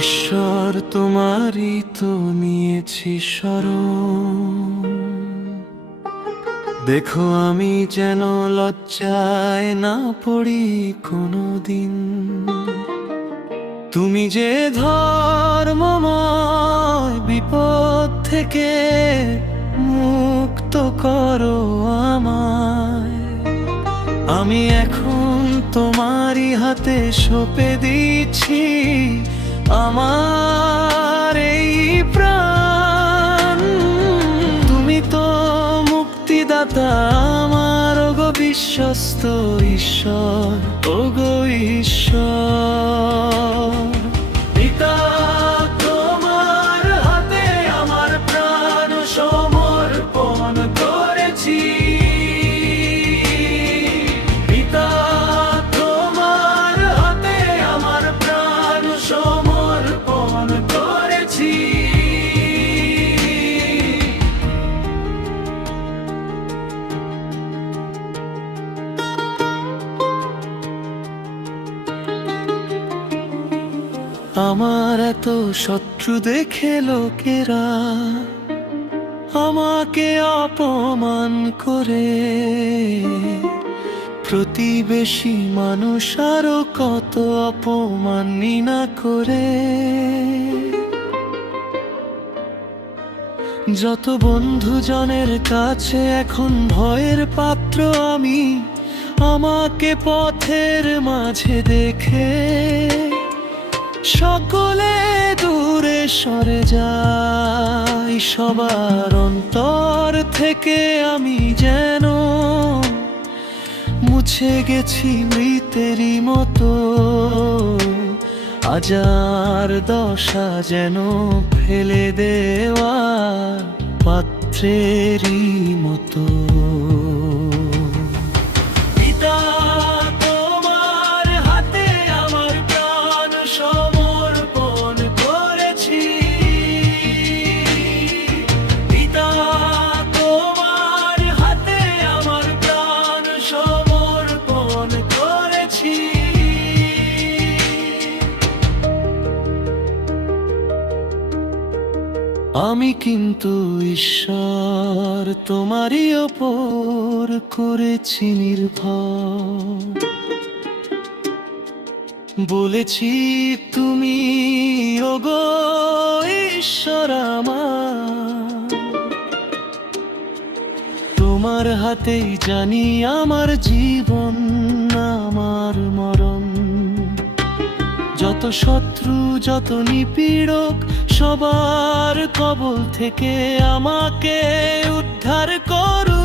ঈশ্বর তোমারই তো নিয়েছি শরণ, দেখো আমি যেন লজ্জায় না পড়ি কোনোদিন। তুমি যে ধর্মময় বিপদ থেকে মুক্ত করো আমায়, আমি এখন তোমারই হাতে সঁপে দিচ্ছি আমার এই প্রাণ। তুমি তো মুক্তিদাতা আমার, ওগো বিশ্বস্ত ঈশ্বর, ওগো ঈশ্বর। পিতা তোমার হাতে আমার প্রাণ সমর্পণ করেছি। পিতা তোমার হাতে আমার প্রাণ সমর্পণ করেছি। আমার এত শত্রু দেখে লোকেরা আমাকে অপমান করে, প্রতিবেশী মানুষ আরো কত অপমাননা করে। যত বন্ধুজনের কাছে এখন ভয়ের পাত্র আমি, আমাকে পথের মাঝে দেখে সকলে দূরে সরে যায়। সবার অন্তর থেকে আমি যেন মুছে গেছি মৃতেরই মতো, আজার দশা যেন ফেলে দেওয়া পাত্রেরই মতো। পিতা তোমার হাতে আমার প্রাণ সমর্পণ করেছি। পিতা তোমার হাতে আমার প্রাণ সমর্পণ করেছি। আমি কিন্তু ঈশ্বর তোমারই ওপর করেছি নির্ভর, বলেছি তুমি ওগো ঈশ্বর আমার। তোমার হাতেই জানি আমার জীবন আমার মরণ। যত শত্রু যত নিপীড়ক সবার কবল থেকে আমাকে উদ্ধার করো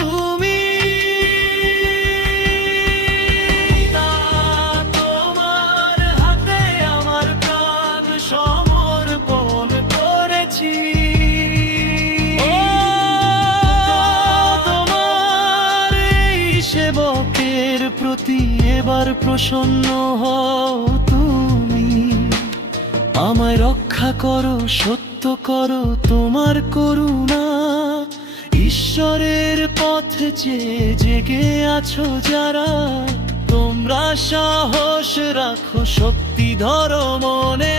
তুমি। তোমার হাতে আমার প্রাণ সমর্পণ করেছি। তোমার এই সেবকের প্রতি এবার প্রসন্ন হও তুমি, আমায় রক্ষা করো, সত্য করো তোমার করুণা। ঈশ্বরের পথে চেয়ে জেগে আছো যারা, তোমরা সাহস রাখো, শক্তি ধরো মনে।